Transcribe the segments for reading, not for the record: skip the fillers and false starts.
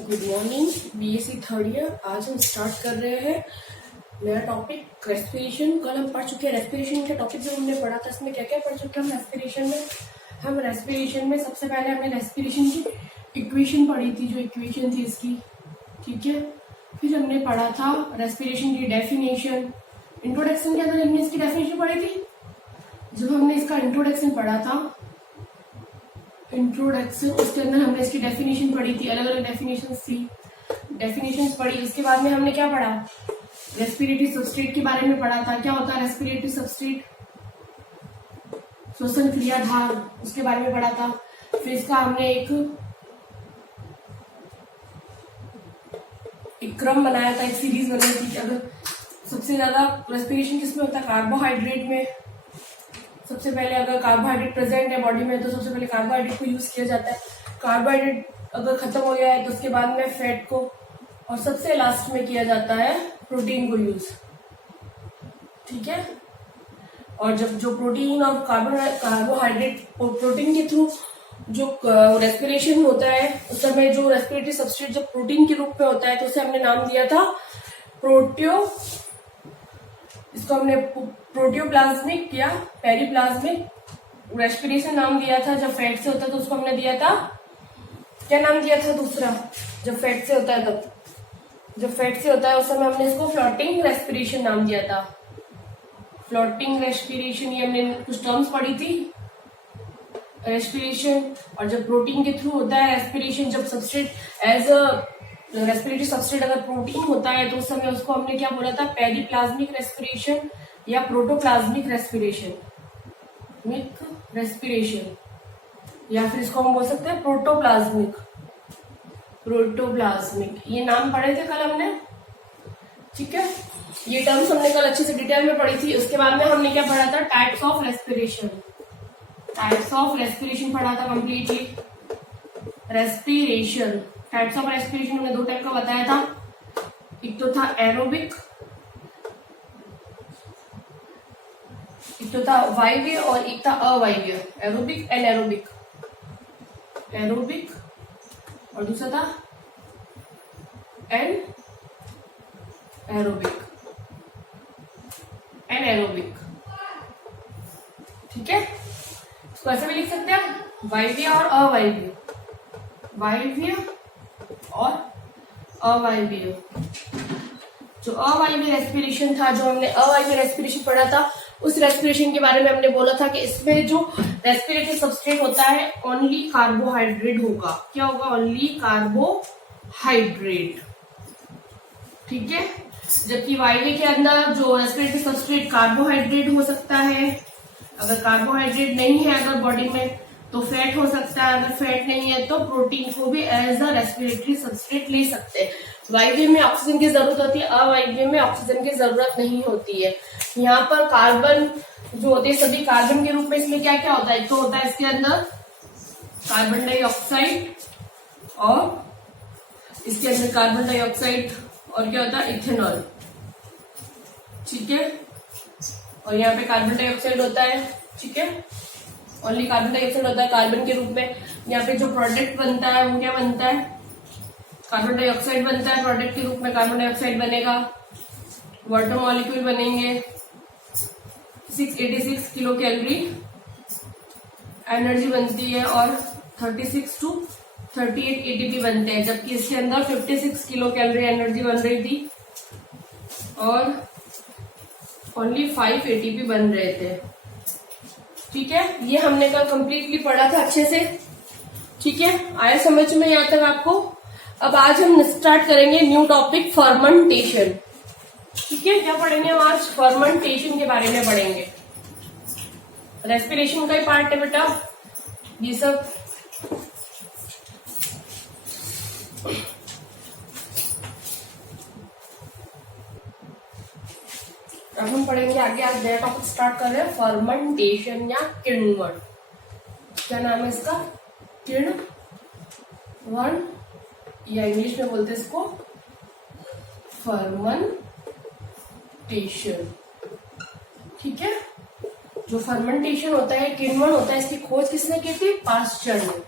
Good morning BSc third year. आज हम start कर रहे हैं नया टॉपिक रेस्पिरेशन। कल हम पढ़ चुके हैं रेस्पिरेशन का टॉपिक जो हमने पढ़ा था। इसमें क्या क्या पढ़ चुके हैं हम रेस्पिरेशन में सबसे पहले हमने रेस्पिरेशन की इक्वेशन पढ़ी थी, जो इक्वेशन थी इसकी, ठीक है। फिर हमने पढ़ा था रेस्पिरेशन की डेफिनेशन। इंट्रोडक्शन के अंदर हमने इसकी डेफिनेशन पढ़ी थी। जब हमने इसका इंट्रोडक्शन पढ़ा था, इंट्रोडक्शन, उसके अंदर हमने इसकी डेफिनेशन पढ़ी थी, अलग अलग डेफिनेशंस थी, डेफिनेशंस पढ़ी। उसके बाद में हमने क्या पढ़ा, रेस्पिरेटरी सबस्ट्रेट के बारे में पढ़ा था। क्या होता है रेस्पिरेटरी सबस्ट्रेट? श्वसन क्रियाधार, उसके बारे में पढ़ा था। फिर इसका हमने एक क्रम बनाया था, एक सीरीज बनाई थी। अगर सबसे ज्यादा रेस्पिरेशन किसमें होता है? कार्बोहाइड्रेट में। सबसे पहले अगर कार्बोहाइड्रेट प्रेजेंट है बॉडी में तो सबसे पहले कार्बोहाइड्रेट को यूज किया जाता है। कार्बोहाइड्रेट अगर खत्म हो गया है तो उसके बाद में फैट को, और सबसे लास्ट में किया जाता है प्रोटीन को यूज, ठीक है। और जब जो प्रोटीन और कार्बोहाइड्रेट और प्रोटीन के थ्रू जो रेस्पिरेशन होता है, उस समय जो रेस्पिरेटरी सबस्ट्रेट जब प्रोटीन के रूप में होता है तो उसे हमने नाम दिया था इसको हमने प्रोटियोप्लाज्मिक या पेरिप्लाज्मिक रेस्पिरेशन नाम दिया था। जब फैट से होता है तो उसको हमने दिया था, क्या नाम दिया था दूसरा? जब फैट से होता है तब, जब फैट से होता है उस समय हमने इसको फ्लोटिंग रेस्पिरेशन नाम दिया था। फ्लोटिंग रेस्पिरेशन, ये हमने कुछ टर्म्स पढ़ी थी रेस्पिरेशन। और जब प्रोटीन के थ्रू होता है रेस्पिरेशन, जब substrate as a respiratory substrate अगर प्रोटीन होता है तो उस समय उसको हमने क्या बोला था? पेरिप्लाज्मिक रेस्पिरेशन या प्रोटोप्लाज्मिक रेस्पिरेशन, या फिर इसको हम बोल सकते हैं प्रोटोप्लाज्मिक। ये नाम पढ़े थे कल हमने, ठीक है। ये टर्म्स हमने कल अच्छे से डिटेल में पढ़ी थी। उसके बाद में हमने क्या पढ़ा था? Types of respiration. Types of respiration पढ़ा था completely. Respiration, types of respiration हमने दो टाइप का बताया था। एक तो था एरोबिक, एक तो था वायवीय और एक था अवायवीय। एरोबिक एंड एरोबिक, एरोबिक और दूसरा था एन एरोबिक, एरोबिक, ठीक है। इसको ऐसे भी लिख सकते हैं, वायवीय और अवायवीय, वायवीय और अवायवीय। जो अवायवीय रेस्पिरेशन था, जो हमने अवायवीय रेस्पिरेशन पढ़ा था, उस रेस्पिरेशन के बारे में हमने बोला था कि इसमें जो रेस्पिरेटरी सबस्ट्रेट होता है ओनली कार्बोहाइड्रेट होगा। क्या होगा? ओनली कार्बोहाइड्रेट, ठीक है। जबकि वायवीय के अंदर जो रेस्पिरेटरी सबस्ट्रेट कार्बोहाइड्रेट हो सकता है। अगर कार्बोहाइड्रेट नहीं है अगर बॉडी में तो फैट हो सकता है, अगर फैट नहीं है तो प्रोटीन को भी एज अ रेस्पिरेटरी सबस्ट्रेट ले सकते हैं। वायवीय में ऑक्सीजन की जरूरत होती है, अवायवीय में ऑक्सीजन की जरूरत नहीं होती है। यहाँ पर कार्बन जो होते हैं सभी कार्बन के रूप में, इसमें क्या क्या होता है? एक तो होता है इसके अंदर कार्बन डाइऑक्साइड, और इसके अंदर कार्बन डाइऑक्साइड और क्या होता है? इथेनॉल, ठीक है। और यहाँ पे कार्बन डाइऑक्साइड होता है, ठीक है। ओनली कार्बन डाइऑक्साइड होता है कार्बन के रूप में। यहाँ पे जो प्रोडक्ट बनता है वो क्या बनता है? कार्बन डाइऑक्साइड बनता है प्रोडक्ट के रूप में। कार्बन डाइऑक्साइड बनेगा, वाटर मॉलिक्यूल बनेंगे, 686 किलो कैलोरी एनर्जी बनती है, और 36 to 38 एटीपी बनते हैं। जबकि इसके अंदर 56 किलो कैलोरी एनर्जी बन रही थी और ओनली 5 एटीपी बन रहे थे, ठीक है। ये हमने कल कंप्लीटली पढ़ा था अच्छे से, ठीक है। आया समझ में यहाँ तक आपको? अब आज हम स्टार्ट करेंगे न्यू टॉपिक, फर्मेंटेशन, ठीक है। क्या पढ़ेंगे हम आज? फर्मेंटेशन के बारे में पढ़ेंगे। रेस्पिरेशन का ही पार्ट है बेटा ये सब। अब हम पढ़ेंगे आगे। आज नया टॉपिक स्टार्ट कर रहे हैं, फर्मेंटेशन या किण्वन। क्या नाम है इसका? किण्वन, या इंग्लिश में बोलते हैं इसको फर्मेंटेशन, ठीक है। जो फर्मेंटेशन होता है, किण्वन होता है, इसकी खोज किसने की थी? पास्चर ने।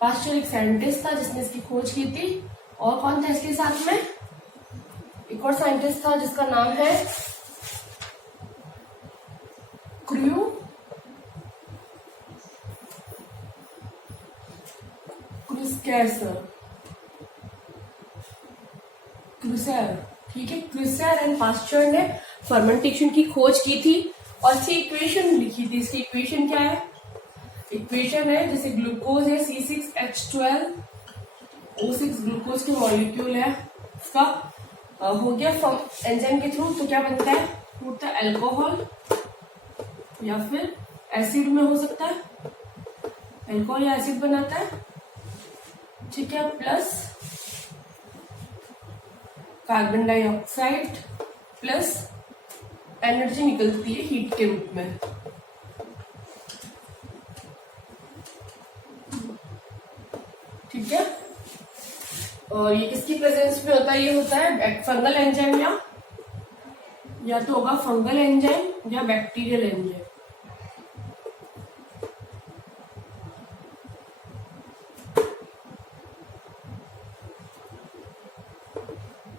पास्चर एक साइंटिस्ट था जिसने इसकी खोज की थी, और कौन था इसके साथ में? एक और साइंटिस्ट था जिसका नाम है क्रूसेर, ठीक है। क्रूसेर एंड पास्चर ने फर्मेंटेशन की खोज की थी और इसकी इक्वेशन लिखी थी। इसकी इक्वेशन क्या है? इक्वेशन है जैसे ग्लूकोज है C6H12O6 ग्लूकोज के मॉलिक्यूल है, इसका हो गया एंजाइम के थ्रू तो क्या बनता है? होता है अल्कोहल या फिर एसिड में हो सकता है, अल्कोहल या एसिड बनाता है, ठीक है। Plus carbon dioxide plus energy निकलती है हीट के रूप में, ठीक है। और ये किसकी प्रेजेंस में होता है? ये होता है फंगल एंजाइम या तो होगा फंगल एंजाइम या बैक्टीरियल एंजाइम।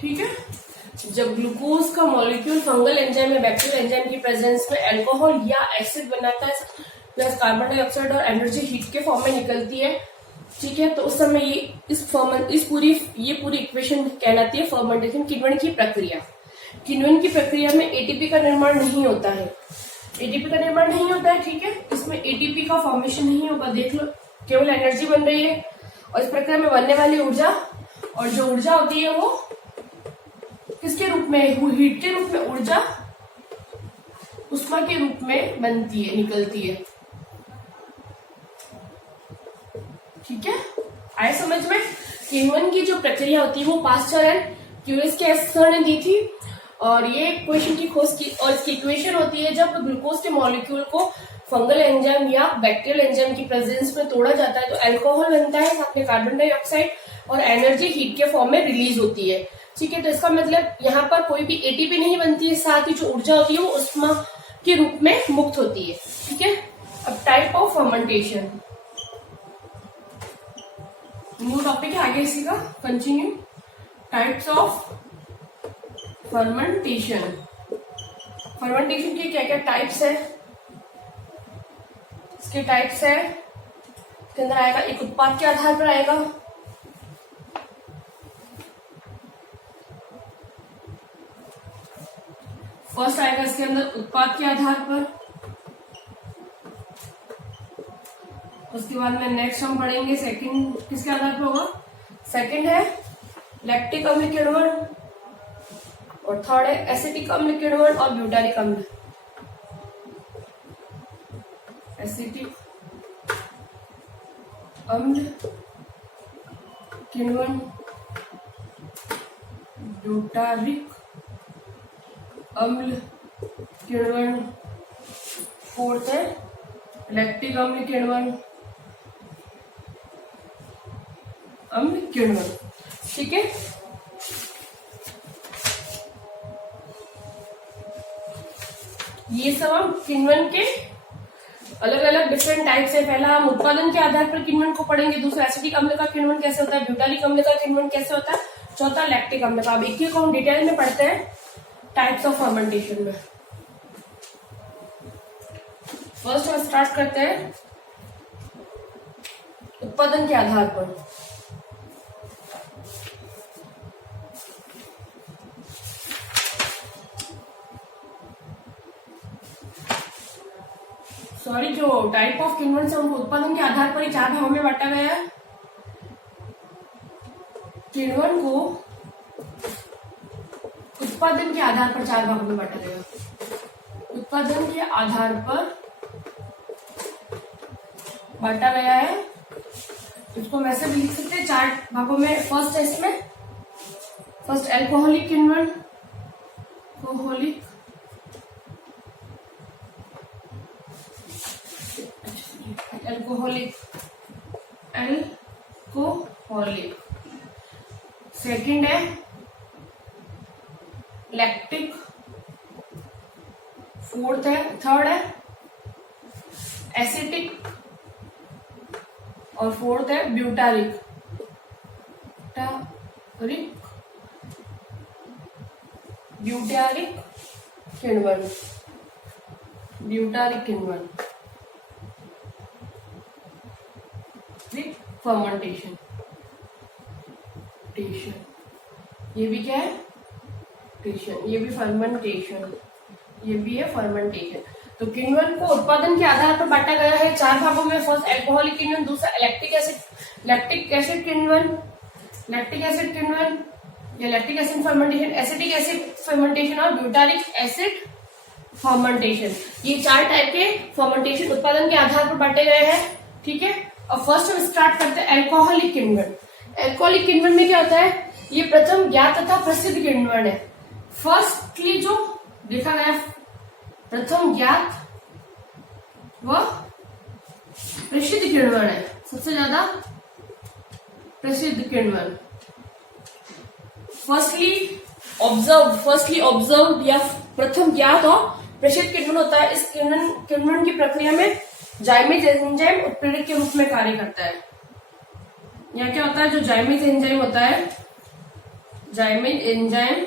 ठीक है। जब ग्लूकोज का मॉलिक्यूल फंगल एंजाइम या बैक्टीरियल एंजाइम की प्रेजेंस में अल्कोहल या एसिड बनाता है प्लस कार्बन डाइऑक्साइड और एनर्जी हीट के फॉर्म में निकलती है, ठीक है। तो उस समय ये पूरी इक्वेशन कहलाती है फर्मेंटेशन, किण्वन की प्रक्रिया। किण्वन की प्रक्रिया में एटीपी का निर्माण नहीं होता है, एटीपी का निर्माण नहीं होता है, ठीक है। इसमें एटीपी का फॉर्मेशन नहीं होगा, देख लो, केवल एनर्जी बन रही है। और इस प्रक्रिया में बनने वाली ऊर्जा, और जो ऊर्जा होती है वो किसके रूप में? हीट के रूप में, ऊर्जा उष्मा के रूप में बनती है, निकलती है, ठीक है। आए समझ में? किण्वन की जो प्रक्रिया होती है वो पास्चर एंड क्यूरियस ने दी थी और ये इक्वेशन की खोज की। और इसकी इक्वेशन होती है जब ग्लूकोज के मॉलिक्यूल को फंगल एंजाइम या बैक्टीरियल एंजाइम की प्रेजेंस में तोड़ा जाता है तो अल्कोहल बनता है, साथ में कार्बन डाइऑक्साइड और एनर्जी हीट के फॉर्म में रिलीज होती है, ठीक है। तो इसका मतलब यहाँ पर कोई भी एटीपी नहीं बनती है, साथ ही जो ऊर्जा होती है वो उष्मा के रूप में मुक्त होती है, ठीक है। अब type of fermentation, new topic है आगे इसी का continue. Types of fermentation, fermentation के क्या क्या टाइप्स है? इसके टाइप्स है, इसके अंदर आएगा एक उत्पाद के आधार पर आएगा, फर्स्ट आएगा इसके अंदर उत्पाद के आधार पर, उसके बाद में नेक्स्ट हम पढ़ेंगे सेकंड किसके आधार पर होगा? सेकंड है लैक्टिक अम्ल किण्वन और थर्ड है एसिटिक अम्ल किण्वन और ब्यूटारिक अम्ल, एसिटिक अम्ल किण्वन, ब्यूटारिक अम्ल किण्वन, फोर्थ है लैक्टिक अम्ल किण्वन, अम्ल किण्वन, ठीक है। ये सब हम किण्वन के अलग अलग डिफरेंट टाइप्स है। पहला हम उत्पादन के आधार पर किण्वन को पढ़ेंगे, दूसरा एसिटिक अम्ल का किण्वन कैसे होता है, ब्यूटारिक अम्ल का किण्वन कैसे होता है, चौथा लैक्टिक अम्ल का। अब एक एक हम डिटेल में पढ़ते हैं टाइप्स ऑफ फर्मेंटेशन में। फर्स्ट हम स्टार्ट करते हैं उत्पादन के आधार पर। सॉरी, जो टाइप ऑफ किण्वन से उनको उत्पादन के आधार पर ही चार भागों में बांटा गया है। किण्वन को उत्पादन के आधार पर चार भागों में बांटा गया, उत्पादन के आधार पर बांटा गया है। इसको हम ऐसे भी लिख सकते हैं चार भागों में। फर्स्ट है इसमें, फर्स्ट एल्कोहलिक किण्वन, अल्कोहलिक सेकंड है लैक्टिक, फोर्थ है, थर्ड है एसिटिक और फोर्थ है ब्यूटारिक रिक ब्यूटारिक किण्वन, ब्यूटारिक किण्वन, रिक फर्मेंटेशन, ये भी क्या है? टेशन, ये भी फर्मेंटेशन, ये भी है फर्मेंटेशन। तो किण्वन को उत्पादन के आधार पर बांटा गया है 4 भागों में। फर्स्ट अल्कोहलिक किण्वन, दूसरा लैक्टिक एसिड किण्वन, लैक्टिक एसिड किण्वन या lactic acid fermentation, acetic acid fermentation और ब्यूटारिक एसिड फर्मेंटेशन। ये 4 टाइप के फर्मेंटेशन उत्पादन के आधार पर बांटे गए हैं, ठीक है। और फर्स्ट हम स्टार्ट करते हैं अल्कोहलिक किण्वन। अल्कोहलिक किण्वन में क्या होता है? ये प्रथम ज्ञात तथा प्रसिद्ध किण्वन है। फर्स्टली जो देखा गया प्रथम ज्ञात व प्रसिद्ध किण्वन है, सबसे ज्यादा प्रसिद्ध किण्वन। फर्स्टली ऑब्जर्व या प्रथम ज्ञात और प्रसिद्ध किण्वन होता है। इस किण्वन की प्रक्रिया में जाइमेज एंजाइम उत्प्रेरक के रूप में कार्य करता है। यहाँ क्या होता है? जो जाइमेज एंजाइम होता है, जाइमेज एंजाइम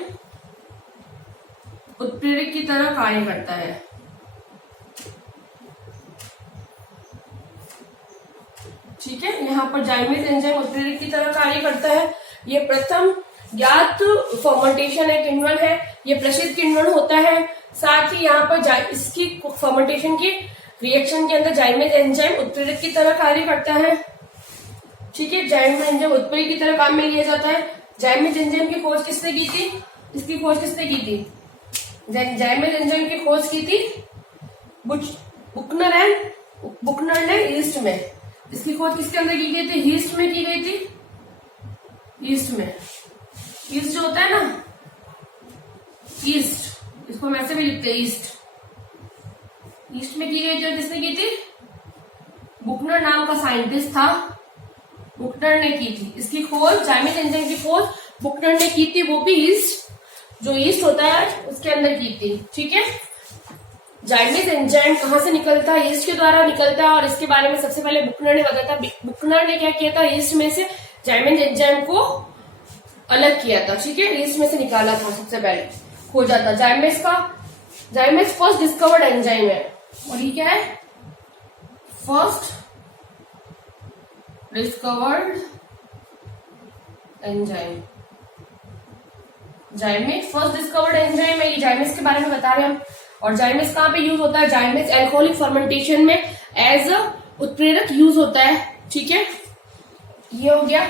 उत्प्रेरक की तरह कार्य करता है। ठीक है, यहाँ पर जाइमेज एंजाइम उत्प्रेरक की तरह कार्य करता है। ये प्रथम ज्ञात फर्मेंटेशन है, किण्वन है। ये प्रसिद्ध किण्वन होता है। साथ ही यहाँ पर इसकी फर्मेंटेशन की रिएक्शन के अंदर जाइमेज एंजाइम उत्प्रेरक की तरह कार्य करता है। ठीक है, जाइमेज एंजाइम उत्प्रेरक की तरह काम में लिया जाता है। जाइमेज एंजाइम की खोज किसने की थी? इसकी खोज किसने की थी? जाइमेज एंजाइम की खोज की थी बुकनर ने ईस्ट में। इसकी खोज किसके अंदर की गई थी? ईस्ट में की गई थी। ईस्ट में, ईस्ट जो होता है ना, ईस्ट, इसको हम ऐसे भी लिखते हैं ईस्ट। ईस्ट में की गई थी। किसने की थी? बुकनर नाम का साइंटिस्ट था, बुकनर ने की थी। इसकी खोज, जाइमेज एंजाइम की खोज बुकनर ने की थी, वो भी ईस्ट, जो ईस्ट होता है उसके अंदर की थी। ठीक है, जाइमेज एंजाइम कहाँ से निकलता है? ईस्ट के द्वारा निकलता है। और इसके बारे में सबसे पहले बुकनर ने बताया था। बुकनर ने क्या किया था? ईस्ट में से जाइमेज एंजाइम को अलग किया था। ठीक है, ईस्ट में से निकाला था, सबसे पहले खोजा था। जाइमेज फर्स्ट डिस्कवर्ड एंजाइम है। और ये क्या है? First discovered enzyme. जाइमेज first discovered enzyme है। ये जाइमेज के बारे में बता रहे हैं हम। और जाइमेज कहाँ पे यूज होता है? जाइमेज अल्कोहलिक फर्मेंटेशन में एज अ उत्प्रेरक यूज होता है। ठीक है, ये हो गया।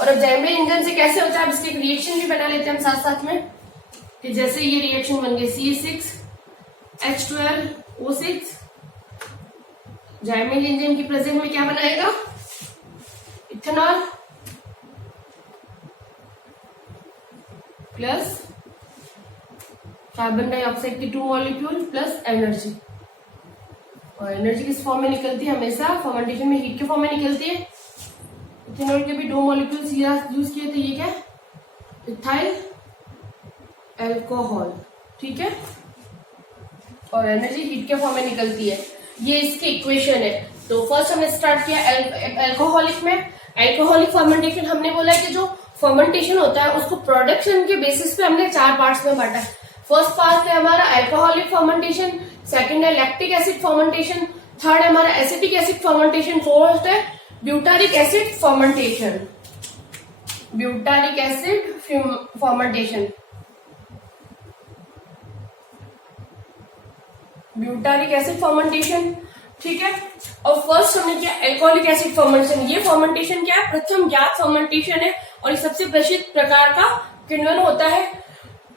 और अब जाइमेज एंजाइम से कैसे होता है, अब इसके एक रिएक्शन भी बना लेते हैं हम साथ साथ में। कि जैसे ये रिएक्शन बन गई C6H12O6, जाइमेज एंजाइम की प्रेजेंस में क्या बनाएगा? इथेनॉल प्लस कार्बन डाइऑक्साइड की 2 मॉलिक्यूल प्लस एनर्जी। और एनर्जी किस फॉर्म में निकलती है? हमेशा फर्मेंटेशन में हीट के फॉर्म में निकलती है। इथेनॉल के भी 2 मॉलिक्यूल्स यूज किए थे। ये क्या? Ethyl alcohol. ठीक है, और एनर्जी हीट के फॉर्म में निकलती है। ये इसकी इक्वेशन है। तो फर्स्ट हमने स्टार्ट किया अल्कोहलिक में। अल्कोहलिक फर्मेंटेशन हमने बोला है कि जो फर्मेंटेशन होता है उसको प्रोडक्शन के बेसिस पे हमने 4 पार्ट्स में बांटा है। फर्स्ट पार्ट है हमारा अल्कोहलिक फर्मेंटेशन, सेकंड है लैक्टिक एसिड फर्मेंटेशन, थर्ड है हमारा एसिटिक एसिड फर्मेंटेशन, फोर्थ है butyric acid fermentation. Butyric acid fermentation, butyric acid fermentation. ठीक है, और फर्स्ट हमने किया अल्कोहलिक एसिड फर्मेंटेशन। ये फर्मेंटेशन क्या है? प्रथम ज्ञात फर्मेंटेशन है और ये सबसे प्रसिद्ध प्रकार का किण्वन होता है।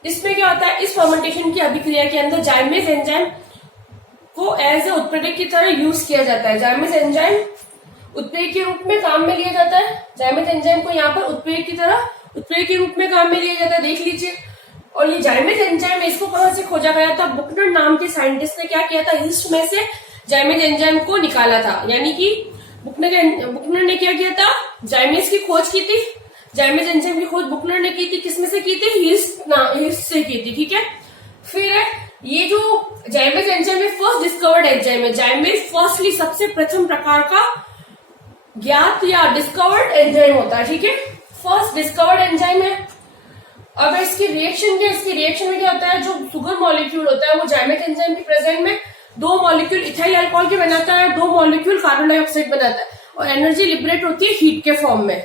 इसमें क्या होता है? इस फर्मेंटेशन की अभिक्रिया के अंदर जाइमेज एंजाइम को एज ए उत्प्रेरक की तरह यूज किया जाता है। जाइमेज एंजाइम उत्प्रेरक के रूप में काम में लिया जाता है। जाइमेज एंजाइम को यहाँ पर उत्प्रेरक की तरह उत्प्रेरक के रूप में काम में लिया जाता है, देख लीजिए। और ये जाइमेज एंजाइम, इसको कहां से खोजा गया था? बुकनर नाम के साइंटिस्ट ने क्या किया था? ईस्ट में से जाइमेज एंजाइम को निकाला था। यानी कि बुकनर ने क्या किया था? जाइमेज की खोज की थी। जाइमेज एंजाइम की खोज बुकनर ने की थी। किसमें से की थी? ईस्ट से की थी। ठीक है, फिर ये जो जाइमेज एंजाइम है फर्स्ट डिस्कवर्ड एंजाइम है। जाइमेज फर्स्टली सबसे प्रथम प्रकार का ज्ञात या डिस्कवर्ड एंजाइम होता है। ठीक है, फर्स्ट डिस्कवर्ड एंजाइम है। अब इसकी रिएक्शन में क्या होता है, जो सुगर मॉलिक्यूल होता है वो जाइमेक एंजाइम के प्रेजेंट में 2 मॉलिक्यूल इथाइल अल्कोहल के बनाता है, 2 मॉलिक्यूल कार्बन डाइऑक्साइड बनाता है और एनर्जी लिबरेट होती है हीट के फॉर्म में।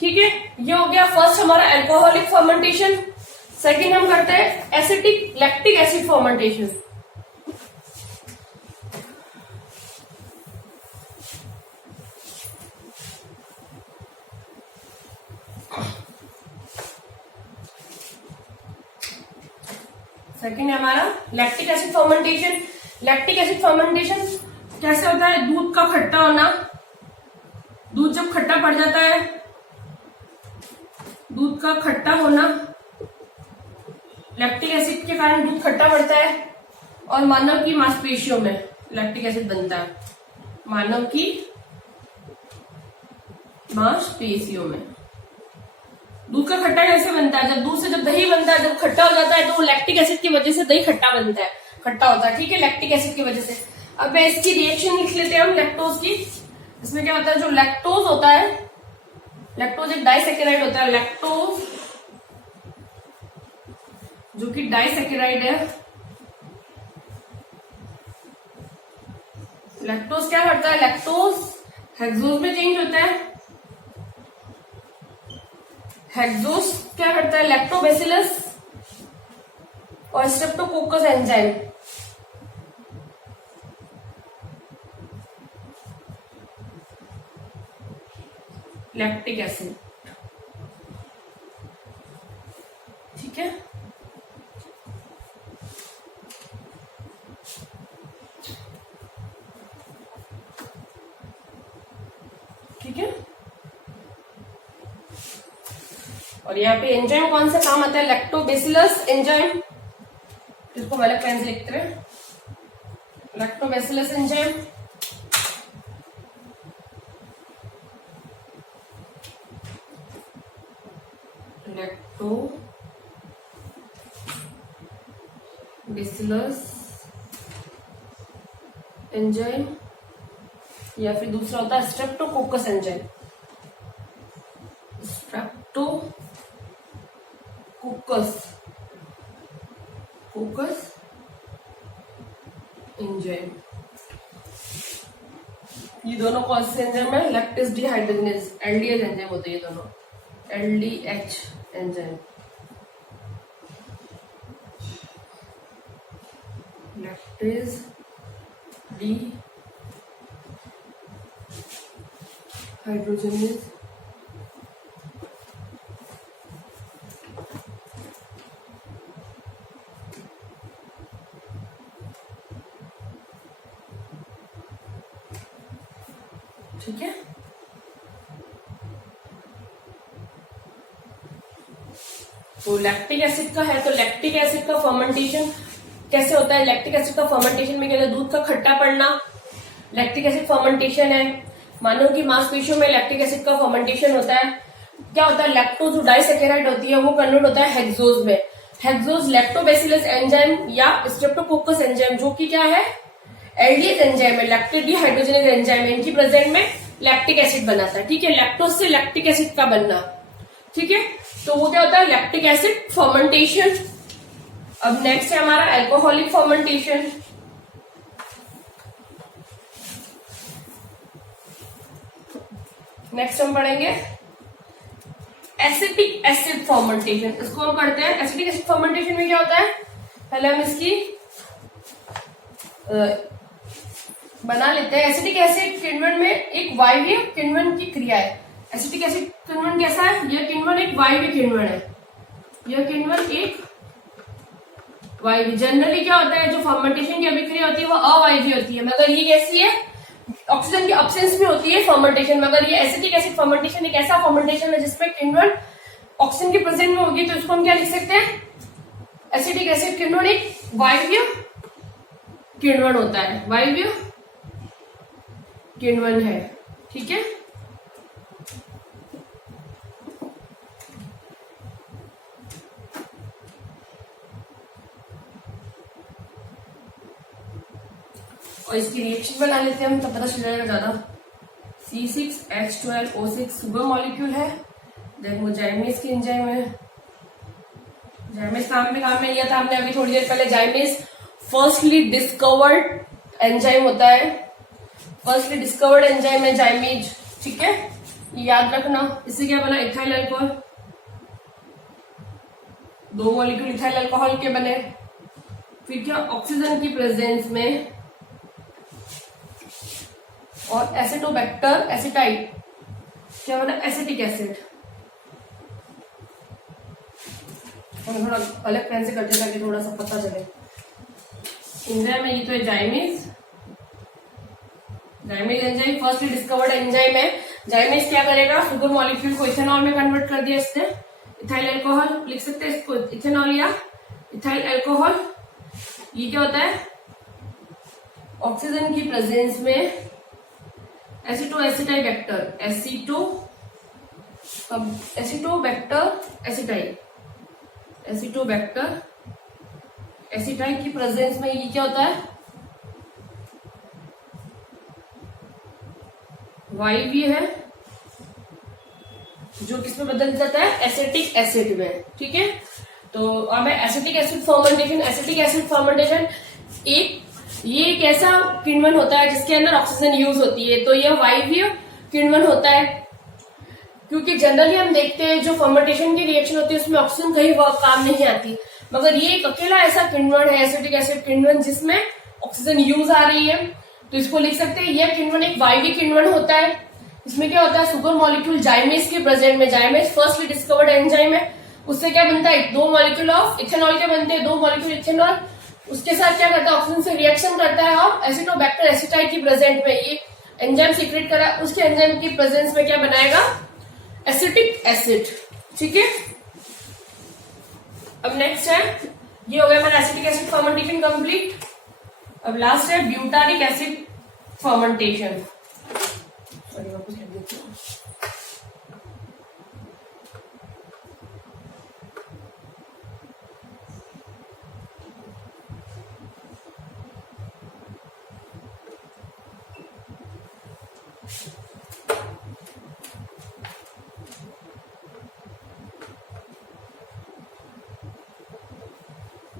ठीक है, ये हो गया फर्स्ट हमारा अल्कोहलिक फर्मेंटेशन। सेकेंड हम करते हैं acetic lactic acid fermentation. Second है हमारा lactic acid fermentation. Lactic acid fermentation कैसे होता है, दूध का खट्टा होना। दूध जब खट्टा पड़ जाता है, दूध का खट्टा होना, लैक्टिक एसिड के कारण दूध खट्टा पड़ता है और मानव की मांसपेशियों में लैक्टिक एसिड बनता है। मानव की मांसपेशियों में दूध का खट्टा कैसे बनता है, जब दूध से जब दही बनता है, जब खट्टा हो जाता है तो वो लैक्टिक एसिड की वजह से दही खट्टा बनता है, खट्टा होता है। ठीक है, लैक्टिक एसिड की वजह से। अब इसकी रिएक्शन लिख लेते हैं हम लैक्टोज की। इसमें क्या होता है, जो लैक्टोज होता है, लैक्टोज एक डाइसैकेराइड होता है, लैक्टोज जो कि डाइसैकेराइड है। लैक्टोज क्या करता है, लैक्टोज हेक्सोज में चेंज होता है। हेक्सोज क्या करता है, लैक्टोबैसिलस और स्ट्रेप्टोकोकस एंजाइम लैक्टिक एसिड। ठीक है, ठीक है। और यहाँ पे एंजाइम कौन सा काम आता है, लैक्टोबैसिलस एंजाइम, इसको अलग पेन से लिखते हैं, लैक्टोबैसिलस एंजाइम। लैक्टोबैसिलस एंजाइम या फिर दूसरा होता है स्ट्रेप्टोकोकस एंजाइम, कोकस एंजाइम। ये दोनों कौन से एंजाइम है, लैक्टेज डिहाइड्रोजनेज, एलडीएच एंजाइम होते हैं ये दोनों, एलडीएच एंजाइम, लैक्टेज डिहाइड्रोजनेज। ठीक है, तो लैक्टिक एसिड का है, तो लैक्टिक एसिड का फर्मेंटेशन कैसे होता है। लैक्टिक एसिड का फर्मेंटेशन में क्या होता है, दूध का खट्टा पड़ना लैक्टिक एसिड फर्मेंटेशन है। मानव की मांसपेशियों में लैक्टिक एसिड का फर्मेंटेशन होता है। क्या होता है, लैक्टोज जो डाइसैकेराइड होती है वो कन्वर्ट होता है हेक्सोज में। हेक्सोज लैक्टोबैसिलस एंजाइम या स्ट्रेप्टोकोकस एंजाइम जो कि क्या है, एलडीएच एंजाइम है, लैक्टेज डिहाइड्रोजनेज एंजाइम है, इनकी प्रेजेंट में लैक्टिक एसिड बनाता है। ठीक है, लैक्टोज से लैक्टिक एसिड का बनना। ठीक है, तो वो क्या होता है, लैक्टिक एसिड फर्मेंटेशन। अब नेक्स्ट है हमारा अल्कोहलिक फर्मेंटेशन। नेक्स्ट हम पढ़ेंगे एसिटिक एसिड फर्मेंटेशन। इसको हम करते हैं, एसिटिक एसिड फर्मेंटेशन में क्या होता है, पहले हम इसकी बना लेते हैं। एसिटिक एसिड किण्वन में एक वायवीय किण्वन की क्रिया है। एसिटिक एसिड किण्वन कैसा है, यह किण्वन एक वायवीय किण्वन है, यह किण्वन एक वायवीय। जनरली क्या होता है, जो फर्मेंटेशन की अभिक्रिया होती है वो अवायवीय होती है, मगर ये कैसी है, ऑक्सीजन के अब्सेंस में होती है फर्मेंटेशन। मगर ये एसिटिक एसिड फर्मेंटेशन एक ऐसा फर्मेंटेशन है जिसमें किण्वन ऑक्सीजन के प्रेजेंट में होगी, तो इसको हम क्या लिख सकते हैं, एसिटिक एसिड किण्वन एक वायवीय किण्वन होता है, वायवीय किण्वन है। ठीक है, और इसकी रिएक्शन बना लेते हैं हम, तब पता चल जाएगा ज्यादा। C6H12O6 सुगर मॉलिक्यूल है देन वो जाइमेज की एंजाइम है। जाइमेज काम में लिया था हमने अभी थोड़ी देर पहले। जाइमेज फर्स्टली डिस्कवर्ड एंजाइम होता है, फर्स्टली डिस्कवर्ड एंजाइम है जाइमेज, ठीक है, ये याद रखना। इससे क्या बना, ethyl alcohol, 2 molecule ethyl alcohol के बने। फिर क्या, ऑक्सीजन की प्रेजेंस में और एसिटोबैक्टर एसिटाइट क्या बना, एसिटिक एसिड। हम थोड़ा अलग पेन से करते ताकि थोड़ा सा पता चले। एंजाइम है ये तो है जाइमेज, जाइमेज एंजाइम फर्स्टली डिस्कवर्ड एंजाइम है। जाइमेज क्या करेगा, शुगर मॉलिक्यूल को इथेनॉल में कन्वर्ट कर दिया इसने। इथाइल अल्कोहल लिख सकते हैं इसको, इथेनॉल या इथाइल अल्कोहल। ये क्या होता है, ऑक्सीजन की प्रेजेंस में एसिटोबैक्टर एसिटाइल की प्रेजेंस में ये क्या होता है, वायवीय है, जो किसमें बदल जाता है, एसिटिक एसिड में, ठीक है। तो अब एसिटिक एसिड फर्मेंटेशन ये एक ऐसा किण्वन होता है जिसके अंदर ऑक्सीजन यूज होती है, तो यह वायवीय किण्वन होता है। क्योंकि जनरली हम देखते हैं जो फर्मेंटेशन की रिएक्शन होती है उसमें ऑक्सीजन कहीं काम नहीं आती, मगर ये एक अकेला ऐसा किण्वन है, एसिटिक एसिड किण्वन, जिसमें ऑक्सीजन यूज आ रही है। तो इसको लिख सकते हैं, यह किण्वन एक वायवीय किण्वन होता है। इसमें क्या होता है, सुगर मॉलिक्यूल जाइमेज के प्रेजेंट में, जाइमेज फर्स्टली डिस्कवर्ड एंजाइम है, उससे क्या बनता है, 2 मॉलिक्यूल ऑफ इथेनॉल के बनते हैं, 2 मॉलिक्यूल इथेनॉल, उसके साथ क्या करता है, ऑक्सीजन से रिएक्शन करता है और एसिटोबैक्टर एसिटाइल की प्रेजेंट में ये एंजाइम सीक्रेट करा, उसके एंजाइम की प्रेजेंस में क्या बनाएगा, एसिटिक एसिड, ठीक है। अब नेक्स्ट है, ये हो गया हमारा एसिटिक एसिड फर्मेंटेशन कंप्लीट। अब लास्ट है ब्यूटारिक एसिड फर्मेंटेशन। वापस लिख देती हूँ।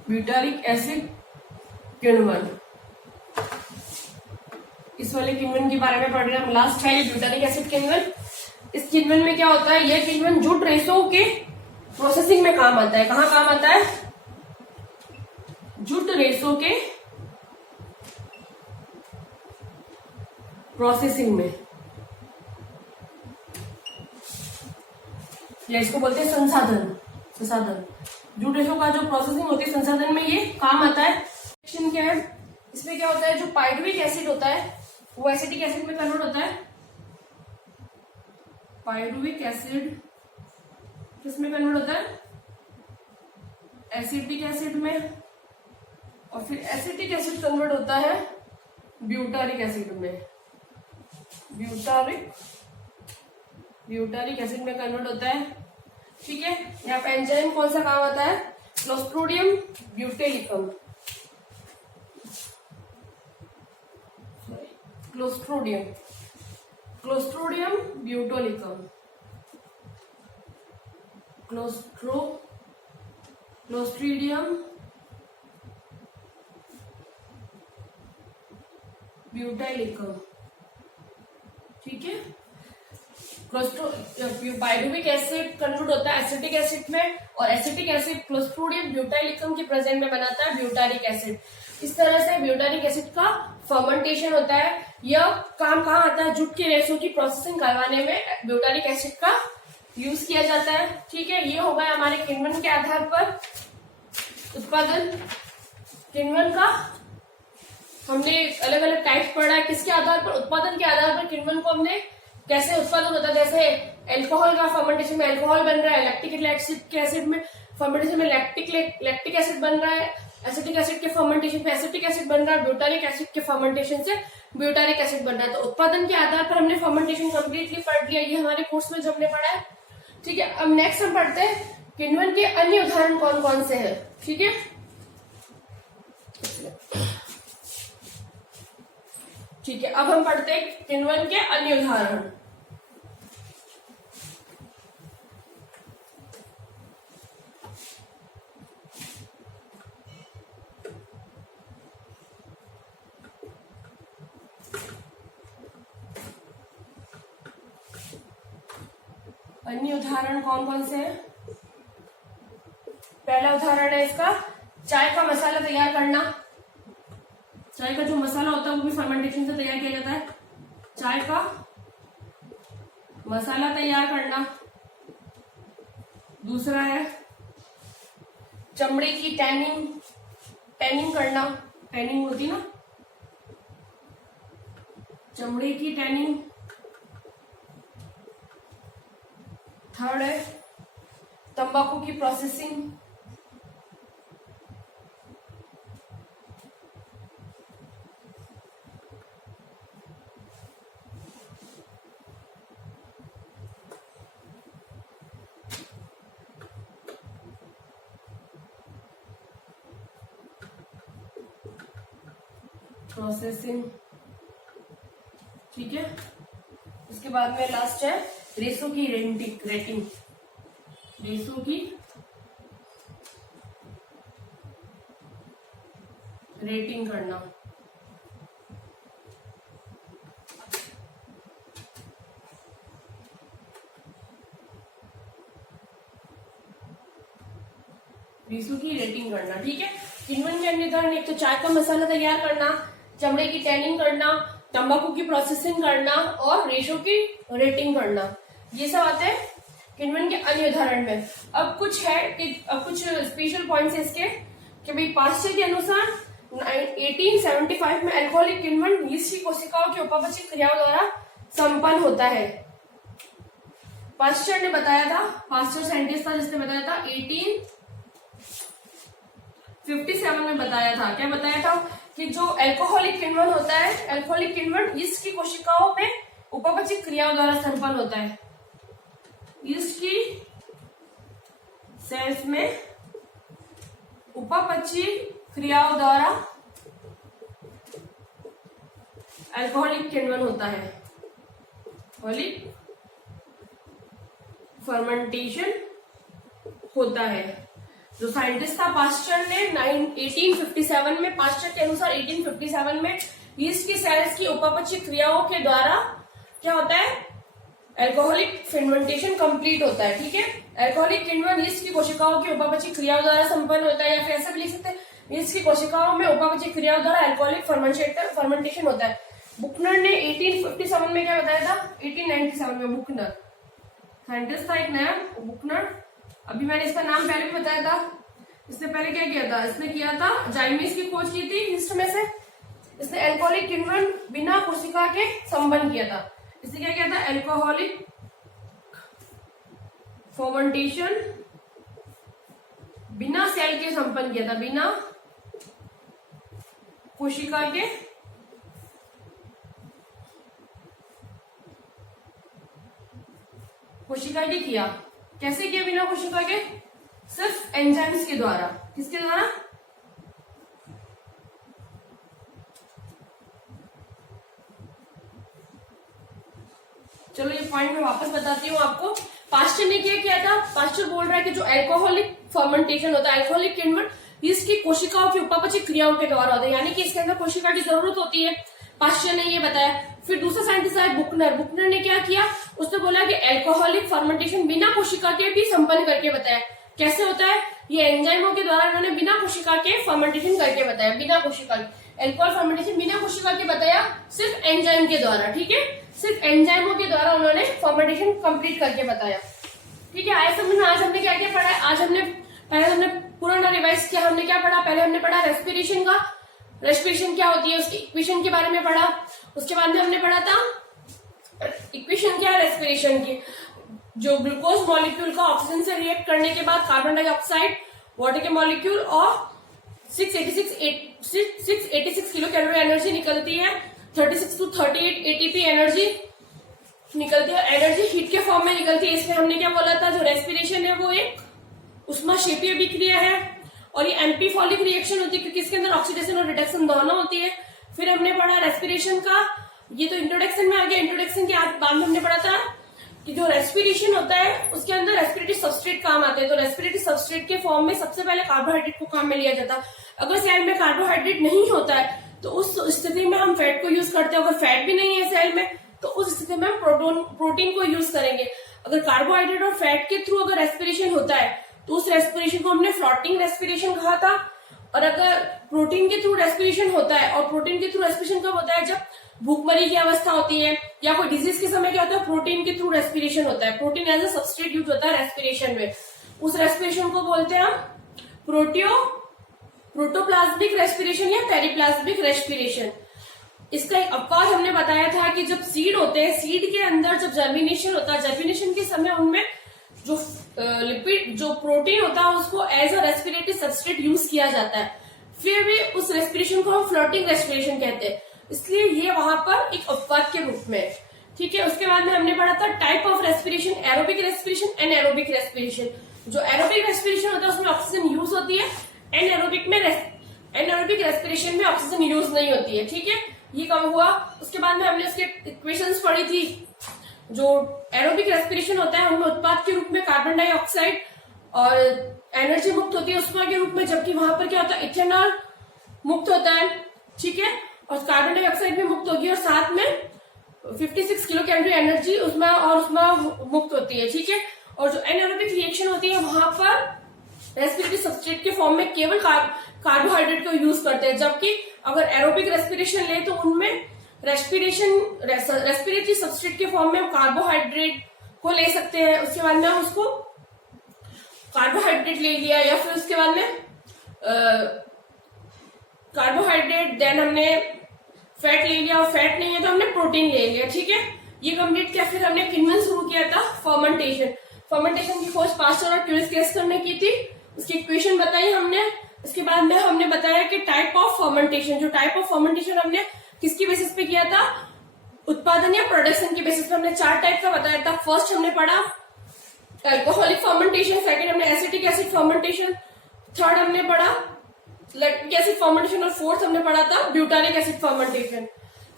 ब्यूटारिक एसिड किण्वन, इस वाले किण्वन के बारे में पढ़ रहे हैं हम। लास्ट है ब्यूटारिक एसिड किण्वन। इस किण्वन में क्या होता है, यह किण्वन जूट रेशों के प्रोसेसिंग में काम आता है। कहाँ काम आता है, जूट रेशों के प्रोसेसिंग में, या इसको बोलते हैं संसाधन। जूट रेशों का जो प्रोसेसिंग होती है संसाधन में ये काम आता है। क्या है, इसमें क्या होता है, जो पायरुविक एसिड होता है वो एसिटिक एसिड में कन्वर्ट होता है। पायरुविक एसिड किसमें कन्वर्ट होता है, एसिटिक एसिड में, और फिर एसिटिक एसिड कन्वर्ट होता है ब्यूटारिक एसिड में। ब्यूटारिक एसिड में कन्वर्ट होता है, ठीक है। यहाँ पे एंजाइम कौन सा काम आता है, क्लोस्ट्रिडियम ब्यूटेलिकम, क्लोस्ट्रिडियम ब्यूटेलिकम, क्लोस्ट्रिडियम ब्यूटेलिकम, ठीक है। पायरुविक एसिड कन्वर्ट होता है एसिटिक एसिड में, और एसिटिक एसिड क्लोस्ट्रिडियम ब्यूटाइलिकम के प्रेजेंट में बनाता है ब्यूटारिक एसिड। इस तरह से ब्यूटारिक एसिड का फर्मेंटेशन होता है। यह काम कहाँ आता है, जूट के रेशों की प्रोसेसिंग करवाने में ब्यूटारिक एसिड का यूज किया जाता है, ठीक है। ये होगा हमारे किण्वन के आधार पर उत्पादन। किण्वन का हमने अलग अलग टाइप पढ़ा है, किसके आधार पर, उत्पादन के आधार पर किण्वन को हमने कैसे उत्पादन होता है। जैसे एल्कोहल का फर्मेंटेशन में एल्कोहल बन रहा है, लैक्टिक एसिड में फर्मेंटेशन में लैक्टिक एसिड बन रहा है, एसिटिक एसिड के फर्मेंटेशन में एसिटिक एसिड बन रहा है, ब्यूटारिक एसिड के फर्मेंटेशन से ब्यूटारिक एसिड बन रहा है। तो उत्पादन के आधार पर हमने फर्मेंटेशन कंप्लीटली पढ़ लिया, ये हमारे कोर्स में जो हमने पढ़ा है, ठीक है। अब नेक्स्ट हम पढ़ते हैं किण्वन के अन्य उदाहरण कौन कौन से हैं, ठीक है। ठीक है, अब हम पढ़ते हैं किण्वन के अन्य उदाहरण। अन्य उदाहरण कौन कौन से हैं? पहला उदाहरण है इसका, चाय का मसाला तैयार करना। चाय का जो मसाला होता है वो भी फर्मेंटेशन से तैयार किया जाता है। चाय का मसाला तैयार करना। दूसरा है चमड़े की टैनिंग करना। टैनिंग होती ना, चमड़े की टैनिंग। थर्ड है तंबाकू की प्रोसेसिंग। ठीक है। इसके बाद में लास्ट है रेसो की रेटिंग। रेसो की रेटिंग करना। रेसो की रेटिंग करना। ठीक है। किण्वन के अन्य उदाहरण, एक तो चाय का मसाला तैयार करना, चमड़े की टैनिंग करना, तंबाकू की प्रोसेसिंग करना और रेशो की रेटिंग करना। ये सब आते हैं किण्वन के अन्य उदाहरण में। अब कुछ स्पेशल पॉइंट्स है इसके कि भाई पाश्चर के अनुसार 1875 में अल्कोहलिक किण्वन यीस्ट की कोशिकाओं की उपापचय क्रियाओं द्वारा संपन्न होता है। पाश्चर ने बताया था, पाश्चर साइंटिस्ट था जिसने बताया था 1857 में बताया था। क्या बताया था? कि जो अल्कोहलिक किण्वन होता है, अल्कोहलिक किण्वन यीस्ट की कोशिकाओं में उपापचय क्रियाओं द्वारा संपन्न होता है। यीस्ट की सेल्स में उपापचय क्रियाओं द्वारा अल्कोहलिक किण्वन होता है। अल्कोहलिक फर्मेंटेशन होता है। जो साइंटिस्ट था पाश्चर ने 1857 में, पाश्चर के अनुसार 1857 में यीस्ट की सेल्स की उपापचय क्रियाओं के द्वारा क्या होता है? अल्कोहलिक फर्मेंटेशन कंप्लीट होता है। ठीक है। अल्कोहलिक किण्वन यीस्ट की कोशिकाओं की उपापचय क्रियाओं द्वारा संपन्न होता है, या फिर ऐसा भी लिख सकते हैं यीस्ट की कोशिकाओं में उपापचय क्रियाओं द्वारा अल्कोहलिक फर्मेंटेशन होता है। बुकनर ने 1857 में क्या बताया था? 1897 में बुकनर साइंटिस्ट था एक नया, बुकनर। अभी मैंने इसका नाम पहले भी बताया था। इसने पहले क्या किया था? इसने किया था जाइमीज की खोज की थी यीस्ट में से। इसने अल्कोहलिक किण्वन बिना कोशिका के संपन्न किया था। इसने क्या किया था? अल्कोहलिक फर्मेंटेशन बिना सेल के संपन्न किया था, बिना कोशिका के किया। कैसे किया बिना कोशिका के? सिर्फ एंजाइम्स के द्वारा। किसके द्वारा? चलो ये पॉइंट मैं वापस बताती हूँ आपको। पाश्चर ने क्या किया था? पाश्चर बोल रहा है कि जो अल्कोहलिक फर्मेंटेशन होता है, अल्कोहलिक किण्वन इसकी कोशिकाओं की उपापचय क्रियाओं के द्वारा होता है, यानी कि इसके अंदर कोशिका की जरूरत होती है। पाश्चर ने ये बताया। फिर दूसरा साइंटिस्ट आया बुकनर ने क्या किया? उसने बोला कि अल्कोहलिक फर्मेंटेशन बिना कोशिका के भी संपन्न करके बताया। कैसे होता है? ये एंजाइमों के द्वारा इन्होंने बिना कोशिका के फर्मेंटेशन करके बताया। बिना कोशिका के अल्कोहल फर्मेंटेशन बिना कोशिका के बताया, सिर्फ एंजाइम के द्वारा। ठीक है। सिर्फ एंजाइमों के द्वारा उन्होंने फर्मेंटेशन कंप्लीट करके बताया। ठीक है। आए समझ में? आज हमने क्या क्या पढ़ा है? आज हमने पुराना रिवाइज किया। हमने क्या पढ़ा? पहले हमने पढ़ा रेस्पिरेशन का, रेस्पिरेशन क्या होती है उसकी इक्वेशन के बारे में पढ़ा। उसके बाद में हमने पढ़ा था इक्वेशन क्या है रेस्पिरेशन की, जो ग्लूकोज मॉलिक्यूल का ऑक्सीजन से रिएक्ट करने के बाद कार्बन डाइऑक्साइड, वाटर के मॉलिक्यूल और 686 किलो कैलोरी एनर्जी निकलती है। 36 to 38 एटीपी एनर्जी निकलती है। एनर्जी हीट के फॉर्म में निकलती है। इसमें हमने क्या बोला था? जो रेस्पिरेशन है वो एक उष्माक्षेपीय विक्रिया है और ये एम्पीफॉलिक रिएक्शन होती है क्योंकि इसके अंदर ऑक्सीडेशन और रिडक्शन दोनों होती है। फिर हमने पढ़ा रेस्पिरेशन का, ये तो इंट्रोडक्शन में आ गया। इंट्रोडक्शन के बाद में हमने पढ़ा था कि जो रेस्पिरेशन होता है उसके अंदर रेस्पिरेटरी सबस्ट्रेट काम आते हैं। तो रेस्पिरेटरी सबस्ट्रेट के फॉर्म में सबसे पहले कार्बोहाइड्रेट को काम में लिया जाता है। अगर सेल में कार्बोहाइड्रेट नहीं होता है तो उस स्थिति में हम फैट को यूज करते हैं। अगर फैट भी नहीं है सेल में तो उस स्थिति में हम प्रोटीन को यूज करेंगे। अगर कार्बोहाइड्रेट और फैट के थ्रू अगर रेस्पिरेशन होता है तो उस रेस्पिरेशन को हमने फ्लोटिंग रेस्पिरेशन कहा था। और अगर प्रोटीन के थ्रू रेस्पिरेशन होता है, और प्रोटीन के थ्रू रेस्पिरेशन कब होता है, जब भूखमरी की अवस्था होती है या कोई डिजीज के समय क्या होता है, प्रोटीन के थ्रू रेस्पिरेशन होता है, protein as a substrate use होता है रेस्पिरेशन में, उस रेस्पिरेशन को बोलते हैं हम प्रोटोप्लाज्मिक रेस्पिरेशन या पेरिप्लाज्मिक रेस्पिरेशन। इसका एक अपवाद हमने बताया था कि जब सीड होते हैं, सीड के अंदर जब जर्मिनेशन होता है, जर्मिनेशन के समय उनमें जो लिपिड जो प्रोटीन होता है उसको as a respiratory substrate use किया जाता है, फिर भी उस रेस्पिरेशन को हम फ्लोटिंग रेस्पिरेशन कहते हैं, इसलिए ये वहां पर एक अपवाद के रूप में। ठीक है, उसके बाद में हमने पढ़ा था type of respiration, aerobic respiration, anaerobic respiration. जो एरोबिक रेस्पिरेशन होता है उसमें ऑक्सीजन यूज होती है, एनएरोबिक रेस्पिरेशन में ऑक्सीजन यूज नहीं होती है। ठीक है, ये कब हुआ, उसके बाद में हमने उसके इक्वेशंस पढ़ी थी। जो एरोबिक रेस्पिरेशन होता है उनमें उत्पाद के रूप में कार्बन डाइऑक्साइड और एनर्जी मुक्त होती है उष्मा के रूप में, जबकि वहां पर क्या होता है, इथेनॉल मुक्त होता है। ठीक है, और कार्बन डाइऑक्साइड भी मुक्त होगी और साथ में 56 किलो कैलोरी एनर्जी उसमें और उसमें मुक्त होती है। ठीक है, और जो एनएरोबिक रिएक्शन होती है वहां पर रेस्पिरेटरी सबस्ट्रेट के फॉर्म में केवल कार्बोहाइड्रेट को यूज करते हैं, जबकि अगर एरोबिक रेस्पिरेशन ले तो उनमें रेस्पिरेटरी सबस्ट्रेट के फॉर्म में कार्बोहाइड्रेट को ले सकते हैं। उसके बाद में हम उसको कार्बोहाइड्रेट ले लिया, या फिर उसके बाद में कार्बोहाइड्रेट, देन हमने फैट ले लिया, और फैट नहीं है तो हमने प्रोटीन ले लिया। ठीक है, ये कंप्लीट किया। फिर हमने किन्वन शुरू किया था फर्मेंटेशन। फर्मेंटेशन की खोज पास्टर और क्यूरियस ने की थी, उसकी इक्वेशन बताई हमने। उसके बाद में हमने बताया कि टाइप ऑफ फर्मेंटेशन, जो टाइप ऑफ फर्मेंटेशन हमने किसकी बेसिस पे किया था, उत्पादन या प्रोडक्शन की बेसिस पे। हमने 4 टाइप का बताया था। फर्स्ट हमने पढ़ा अल्कोहलिक फर्मेंटेशन, सेकंड हमने एसिटिक एसिड फर्मेंटेशन, थर्ड हमने पढ़ा लैक्टिक एसिड फर्मेंटेशन, और फोर्थ हमने पढ़ा था ब्यूटानिक एसिड फर्मेंटेशन।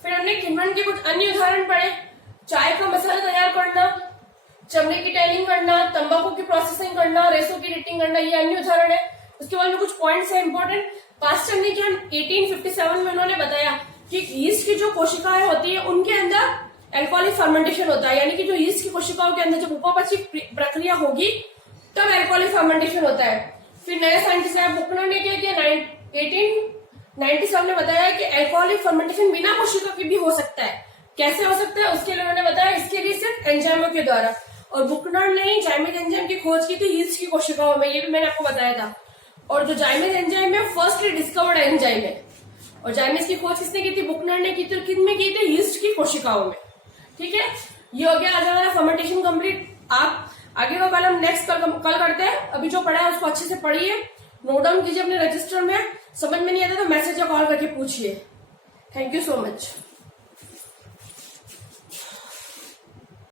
फिर हमने किन्वन के कुछ अन्य उदाहरण पढ़े, चाय का मसाला तैयार करना, चमड़े की टैनिंग करना, तंबाकू की प्रोसेसिंग करना, रेसो की नीटिंग करना, ये अन्य उदाहरण है। उसके बाद में कुछ पॉइंट्स है इंपॉर्टेंट। पास्टर ने क्या 1857 में उन्होंने बताया कि यीस्ट की जो कोशिकाएं होती है उनके अंदर अल्कोहलिक फर्मेंटेशन होता है, यानी कि जो यीस्ट की कोशिकाओं के अंदर जब उपापचय प्रक्रिया होगी तब अल्कोहलिक फर्मेंटेशन होता है। फिर नए साइंटिस्ट बुकनर ने क्या किया, 1897 ने बताया कि अल्कोहलिक फर्मेंटेशन बिना कोशिका के भी हो सकता है। कैसे हो सकता है, उसके लिए उन्होंने बताया इसके लिए सिर्फ एंजाइमों के द्वारा। और बुकनर ने जाइमेज एंजाइम की खोज की थी यीस्ट की कोशिकाओं में, ये भी मैंने आपको बताया था। और जो जाइमेज एंजाइम है फर्स्टली डिस्कवर्ड एंजाइम है, और जाइमेज की खोज किसने की थी, बुकनर ने की थी। किन में की थी, यीस्ट की कोशिकाओं में। ठीक है, ये हो गया आज हमारा फर्मेंटेशन कंप्लीट। आप आगे का कल हम नेक्स्ट कल करते हैं। अभी जो पढ़ा है उसको अच्छे से पढ़िए, नोट डाउन कीजिए अपने रजिस्टर में। समझ में नहीं आता तो मैसेज या कॉल करके पूछिए। Thank you so much.